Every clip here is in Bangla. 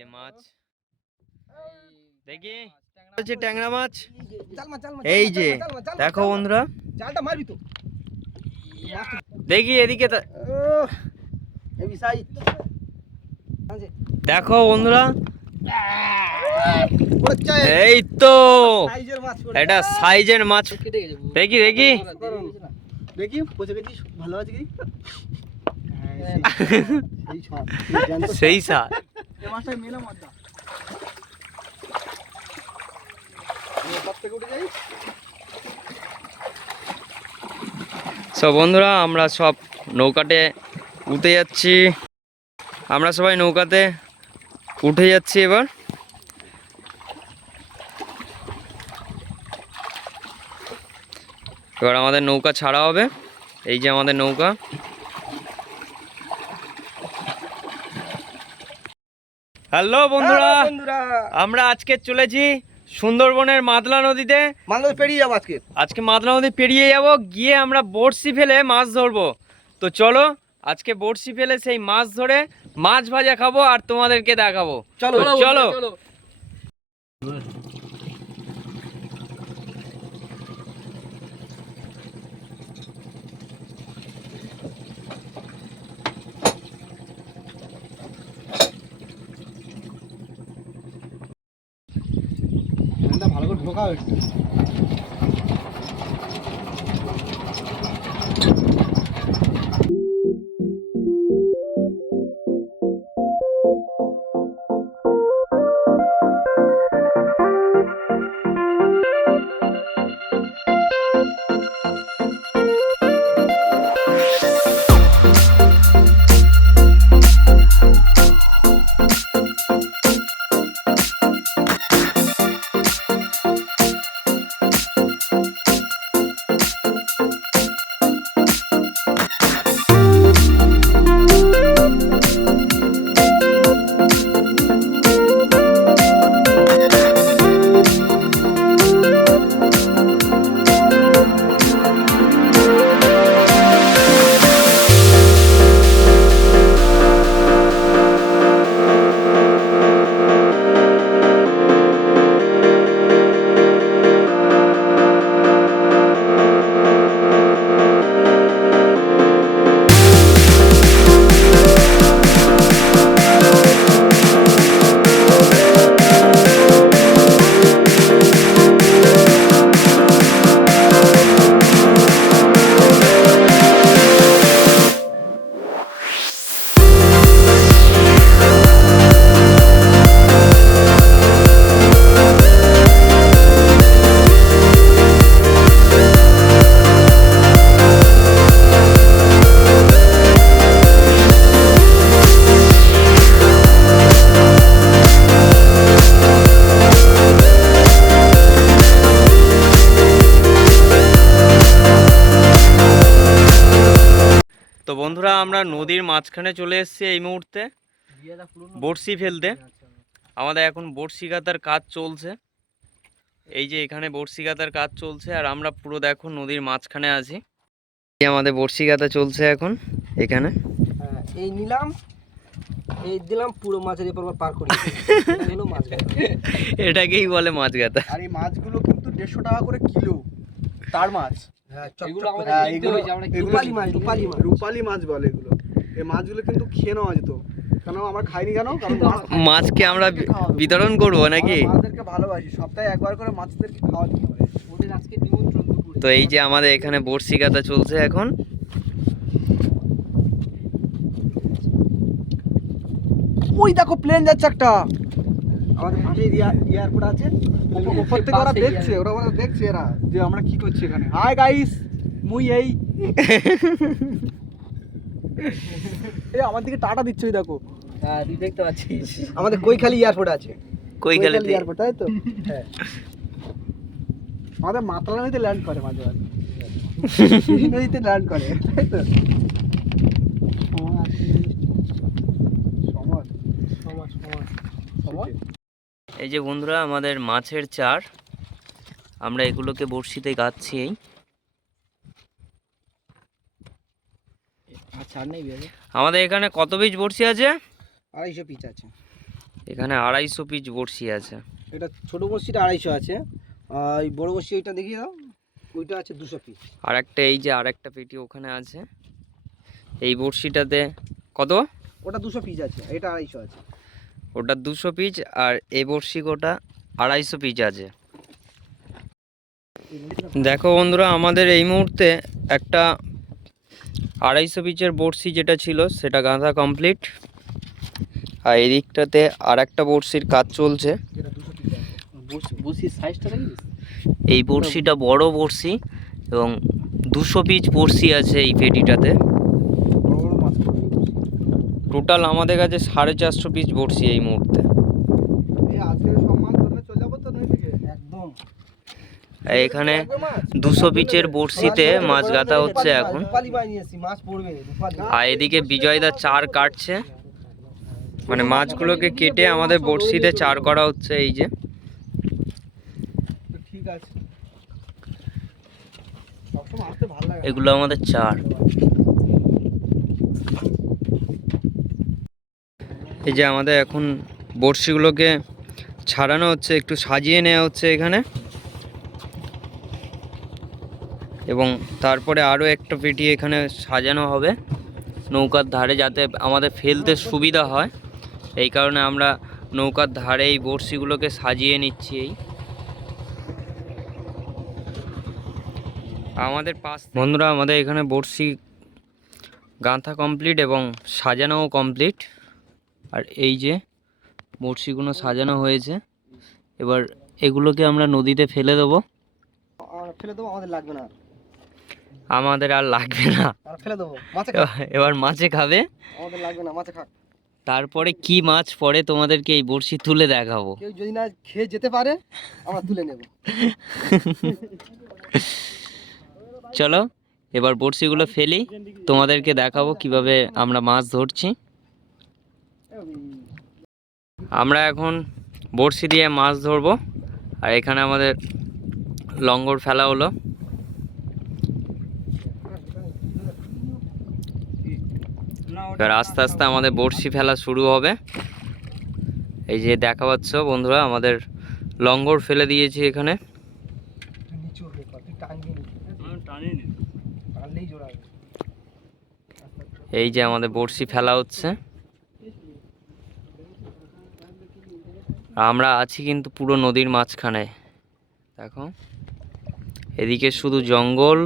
যে মাছ? দেখি। হচ্ছে ট্যাংরা মাছ? এই যে দেখো বন্ধুরা। জালটা মারবি তো। দেখি এদিকে সাইজ দেখো বন্ধুরা। এই তো। মাছ এটা সাইজের মাছ। দেখি দেখি। দেখি ভালো আছে কি? সেই সার। মাছটা মেলা মাছটা সব বন্ধুরা আমরা সব নৌকাতে উঠে যাচ্ছি। আমরা সবাই নৌকাতে উঠে যাচ্ছি এবার। এবার আমাদের নৌকা ছাড়া হবে। এই যে আমাদের নৌকা। হ্যালো বন্ধুরা বন্ধুরা। আমরা আজকে চলেছি সুন্দরবনের মাদলা নদীতে। মাদলা পেরিয়ে যাব আজকে। আজকে মাদলা নদী পেরিয়ে যাব গিয়ে আমরা বড়শি ফেলে মাছ ধরবো। তো চলো আজকে বড়শি ফেলে সেই মাছ ধরে মাছ ভাজা খাব আর তোমাদেরকে দেখাবো। চলো। চলো। ভালো তো বন্ধুরা আমরা নদীর মাঝখানে চলে এসেছি এই মুহূর্তে। বড়শি ফেলতে। আমাদের এখন বড়শি কাতার কাজ চলছে। এই যে এখানে বড়শি কাতার কাজ চলছে আর আমরা পুরো দেখো নদীর মাঝখানে আছি। এই আমাদের বড়শি কাতা চলছে এখন এখানে। হ্যাঁ, এই নিলাম এই দিলাম পুরো মাছের পার করি। এটাকেই বলে মাছ গাতা আর এই মাছগুলো কিন্তু দেড়শো টাকা করে কিলো তার মাছ। হ্যাঁ রূপালি মাছ রূপালি মাছ। রূপালি মাছ বলে এগুলো। এই মাছগুলো কিন্তু খেয়ে নেওয়া যেত। কেন আমরা খাইনি কেন কারণ মাছকে আমরা বিতরণ করব নাকি? মাছদেরকে ভালোবাসি। সপ্তাহে একবার করে মাছদেরকে খাওয়া দিতে হবে ওদের আজকে নিমন্ত্রণ তো এই যে আমাদের এখানে বড়শি কাতা চলছে এখন। ওই দেখো প্লেন যাচ্ছে একটা। আমাদের পাশে এয়ারপোর্ট আছে। ওপর থেকে ওরা দেখছে ওরা ওরা দেখছে এরা যে আমরা কি করছি এখানে। হাই গাইস মুই এই। এই আমার দিকে টাটা দিচ্ছে ওই দেখো। হ্যাঁ তুই দেখতে পাচ্ছিস। আমাদের কৈখালি এয়ারপোর্ট আছে। এয়ারপোর্ট তাই তো? হ্যাঁ। আমাদের মাতলা নদীতে ল্যান্ড করে মাঝে মাঝে। নদীতে ল্যান্ড করে তাই তো? এই যে বন্ধুরা আমাদের মাছের চার। আমরা এগুলোকে বড়শিতে গাচ্ছি এই। আমাদের এখানে কত পিস বড়শি আছে? আড়াইশো পিস আছে। এখানে আড়াইশো পিস বড়শি আছে। এটা ছোট বড়শিটা আড়াইশো আছে। আর এই বড় বড়শি ওইটা দেখিয়ে দাও। ওইটা আছে দুশো পিস। আর একটা এই যে আর একটা পেটি ওখানে আছে। এই বড়শিটাতে কত? ওটা দুশো পিস আছে। এটা আড়াইশো আছে। ওটা দুশো পিস আর এ বড়শি গোটা আড়াইশো পিস আছে। দেখো বন্ধুরা, আমাদের এই মুহূর্তে একটা আড়াইশো পিচের বড়শি যেটা ছিল, সেটা গাঁথা কমপ্লিট আর এদিকটাতে আর একটা বড়শির কাজ চলছে। এই বড়শিটা বড় বড়শি এবং দুশো পিচ বড়শি আছে এই পেটিটাতে বড় বড় মাছ পড়বে এই বড়শি। টোটাল আমাদের কাছে সাড়ে চারশো পিচ বড়শি এই মুহূর্তে। এখানে দুশো পিচের বড়শিতে মাছ গাঁথা হচ্ছে এখন। আর এদিকে বিজয়দা চার কাটছে। মানে মাছগুলোকে কেটে আমাদের বড়শিতে চার করা হচ্ছে এই যে। তো ঠিক আছে। সবসময় আসতে ভালো লাগে। এগুলো আমাদের চার। এই যে আমাদের এখন বড়শিগুলোকে ছাড়ানো হচ্ছে, একটু সাজিয়ে নেওয়া হচ্ছে এখানে। এবং তারপরে আরও একটা পেটি এখানে সাজানো হবে, নৌকার ধারে যাতে আমাদের ফেলতে সুবিধা হয়। এই কারণে আমরা নৌকার ধারে এই বড়শিগুলোকে সাজিয়ে নিচ্ছি এই। আমাদের পাশ বন্ধুরা, আমাদের এখানে বড়শি গাঁথা কমপ্লিট এবং সাজানোও কমপ্লিট। আর এই যে বড়শিগুলো সাজানো হয়েছে এবার এগুলোকে আমরা নদীতে ফেলে দেবো। ফেলে দেবো আমাদের লাগবে না আর। আমাদের আর লাগবে না। ফেলে দেবো এবার মাছে খাবে। আমাদের লাগবে না মাছে খাক তারপরে কি মাছ পড়ে তোমাদেরকে এই বড়শি তুলে দেখাবো। কেউ যদি না খেয়ে যেতে পারে আমরা তুলে নেব। চলো এবার বড়শিগুলো ফেলি। তোমাদেরকে দেখাবো কীভাবে আমরা মাছ ধরছি। আমরা এখন বড়শি দিয়ে মাছ ধরবো। আর এখানে আমাদের লঙ্গর ফেলা হলো। এবার আস্তে আস্তে আমাদের বড়শি ফেলা শুরু হবে। এই যে দেখা পাচ্ছ বন্ধুরা, আমাদের লঙ্গর ফেলে দিয়েছি এখানে। এই যে আমাদের বড়শি ফেলা হচ্ছে। আমরা আছি কিন্তু পুরো নদীর মাঝখানে। দেখো। এদিকে শুধু জঙ্গল।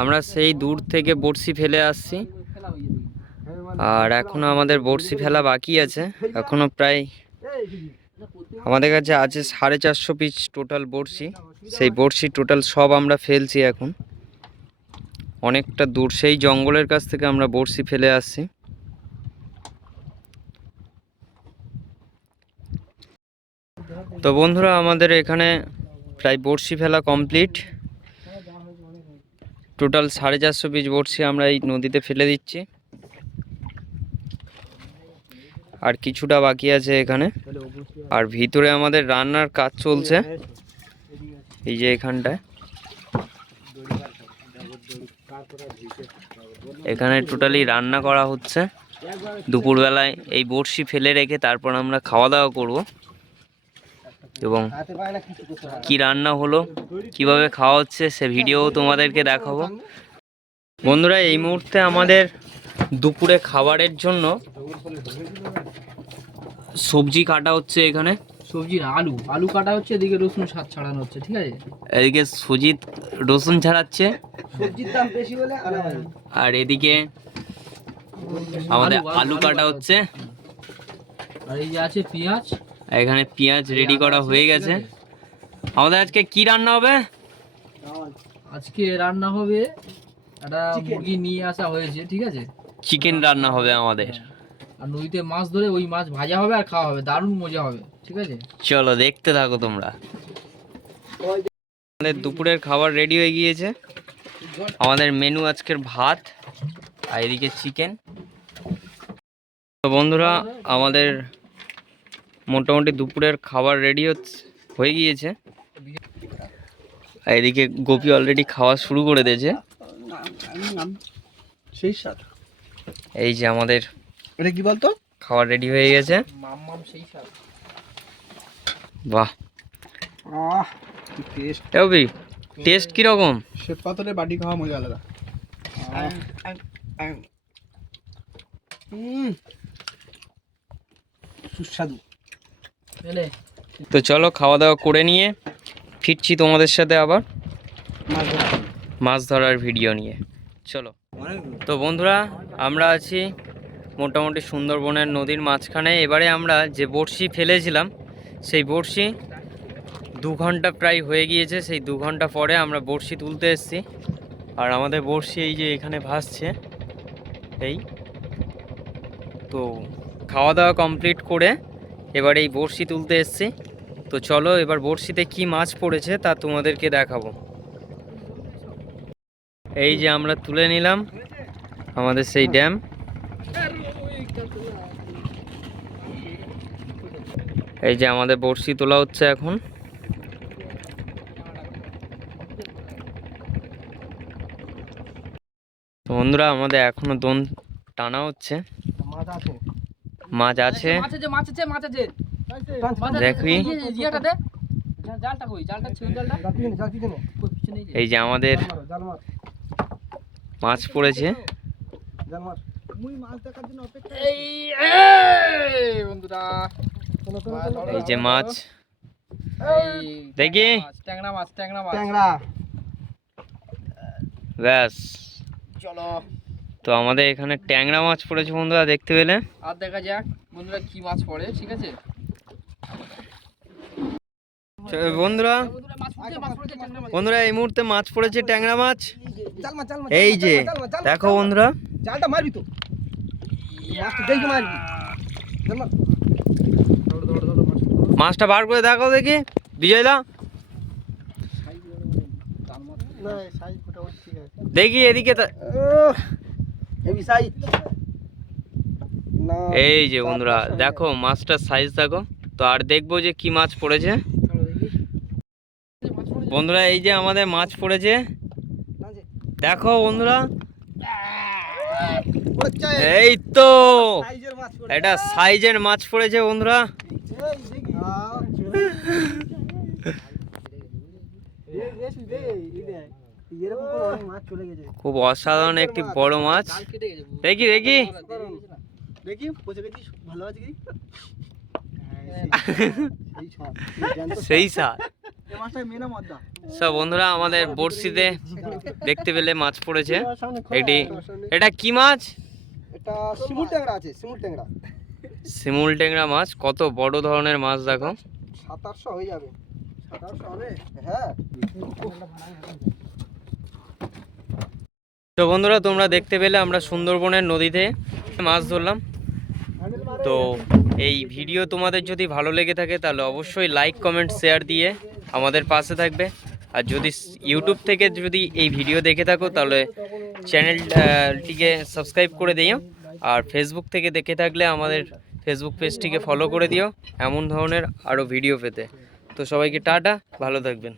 আমরা সেই দূর থেকে বড়শি ফেলে আসছি। আর এখনও আমাদের বড়শি ফেলা বাকি আছে। এখনও প্রায় আমাদের কাছে আছে সাড়ে চারশো পিস টোটাল বড়শি। সেই বড়শি টোটাল সব আমরা ফেলছি এখন। অনেকটা দূর, সেই জঙ্গলের কাছ থেকে আমরা বড়শি ফেলে আসছি। তো বন্ধুরা, আমাদের এখানে প্রায় বড়শি ফেলা কমপ্লিট টোটাল সাড়ে চারশো পিস বড়শি আমরা এই নদীতে ফেলে দিচ্ছি। আর কিছুটা বাকি আছে এখানে। আর ভিতরে আমাদের রান্নার কাজ চলছে। এই যে এখানটায়। এখানে টোটালি রান্না করা হচ্ছে। দুপুরবেলায় এই বড়শি ফেলে রেখে তারপর আমরা খাওয়া দাওয়া করব। এবং কি রান্না হলো, কীভাবে খাওয়া হচ্ছে সে ভিডিও তোমাদেরকে দেখাবো। বন্ধুরা, এই মুহূর্তে আমাদের দুপুরে খাবারের জন্য সবজি কাটা হচ্ছে এখানে। সবজি আলু। আলু কাটা হচ্ছে এদিকে রসুন স্বাদ ছাড়ানো হচ্ছে ঠিক আছে? এদিকে সুজিত রসুন ছাড়াচ্ছে। সবজির দাম বেশি হয় আর এদিকে আমাদের আলু, কাটা হচ্ছে। আর এই যে আছে পেঁয়াজ। এখানে পেঁয়াজ রেডি করা হয়ে গেছে। আমাদের আজকে কি রান্না হবে? আজকে রান্না হবে একটা মুরগি নিয়ে আসা হয়েছে ঠিক আছে? চিকেন রান্না হবে আমাদের। আর নদীতে মাছ ধরে ওই মাছ ভাজা হবে আর খাওয়া হবে দারুণ মজা হবে ঠিক আছে? চলো দেখতে থাকো তোমরা। আমাদের দুপুরের খাবার রেডি হয়ে গিয়েছে। আমাদের মেনু আজকের ভাত আর এদিকে চিকেন তো বন্ধুরা আমাদের মোটামুটি দুপুরের খাবার রেডি হয়ে গিয়েছে। আর এদিকে গোপি অলরেডি খাওয়া শুরু করে দিয়েছে। সেই স্বাদ এই যে আমাদের এটা কি বলতো? খাবার রেডি হয়ে গেছে। মাম্মাম সেই স্বাদ। বাহ। আহ কি টেস্ট এবি টেস্ট কীরকম শ্বেত পাথরের বাটি খাওয়া মজা আলাদা। সুস্বাদু। তো চলো খাওয়া দাওয়া করে নিয়ে ফিরছি তোমাদের সাথে আবার। মাছ ধরার ভিডিও নিয়ে। চলো। তো বন্ধুরা, আমরা আছি মোটামুটি সুন্দরবনের নদীর মাঝখানে। এবারে আমরা যে বড়শি ফেলেছিলাম, সেই বড়শি দু ঘণ্টা প্রায় হয়ে গিয়েছে। সেই দু ঘণ্টা পরে আমরা বড়শি তুলতে এসেছি। আর আমাদের বড়শি এই যে এখানে ভাসছে, এই। তো খাওয়া দাওয়া কমপ্লিট করে এবার এই বড়শি তুলতে এসেছি। তো চলো, এবার বড়শিতে কি মাছ পড়েছে তা তোমাদেরকে দেখাবো। এই যে আমরা তুলে নিলাম আমাদের সেই ড্যাম। এই যে আমাদের বড়শি তোলা হচ্ছে এখন। তো বন্ধুরা আমাদের এখনও দোন টানা হচ্ছে। মাছ আছে। মাছ আছে মাছ মাছ আছে মাছ আছে। মাছ আছে। দেখি। এই যে, আমাদের মাছ পড়েছে। জাল মার মুই মাছ দেখার জন্য অপেক্ষা এই যে মাছ। দেখি। ট্যাংরা মাছ ট্যাংরা মাছ ব্যাস। চলো। তো আমাদের এখানে ট্যাংরা মাছ পড়েছে বন্ধুরা দেখতে পেলে? আর দেখা যাক বন্ধুরা কি মাছ পড়ে ঠিক আছে? বন্ধুরা বন্ধুরা এই মুহূর্তে মাছ পড়েছে ট্যাংরা মাছ। এই যে দেখো বন্ধুরা। জালটা মারবি তো। মাছটা বার করে দেখো দেখি। বিজয় দা। না সাইজ মোটামুটি ঠিক আছে দেখি এদিকে তা- হেভি সাইজ এই যে বন্ধুরা দেখো মাছটার সাইজ দেখো। তো আর দেখব যে কি মাছ পড়েছে। বন্ধুরা এই যে আমাদের মাছ পড়েছে। দেখো বন্ধুরা। এই তো। এটা সাইজের মাছ পড়েছে বন্ধুরা। খুব অসাধারণ একটি বড় মাছ। দেখি দেখি দেখি ভালো আছে সেই সার সব বন্ধুরা আমাদের বড়শিতে দেখতে পেলে মাছ পড়েছে। এটি এটা কি মাছ? এটা শিমুল ট্যাংরা আছে শিমুল ট্যাংরা। শিমুল ট্যাংরা মাছ? কত বড় ধরনের মাছ দেখো। সাত আটশো হয়ে যাবে। হ্যাঁ। তো বন্ধুরা তোমরা দেখতে পেলে আমরা সুন্দরবনের নদীতে মাছ ধরলাম। তো এই ভিডিও তোমাদের যদি ভালো লেগে থাকে তাহলে অবশ্যই লাইক কমেন্ট শেয়ার দিয়ে আমাদের পাশে থাকবে। আর যদি ইউটিউব থেকে যদি এই ভিডিও দেখে থাকো, তাহলে চ্যানেলটিকে সাবস্ক্রাইব করে দিও। আর ফেসবুক থেকে দেখে থাকলে আমাদের ফেসবুক পেজটিকে ফলো করে দিও, এমন ধরনের আরও ভিডিও পেতে। তো সবাইকে টাটা, ভালো থাকবেন।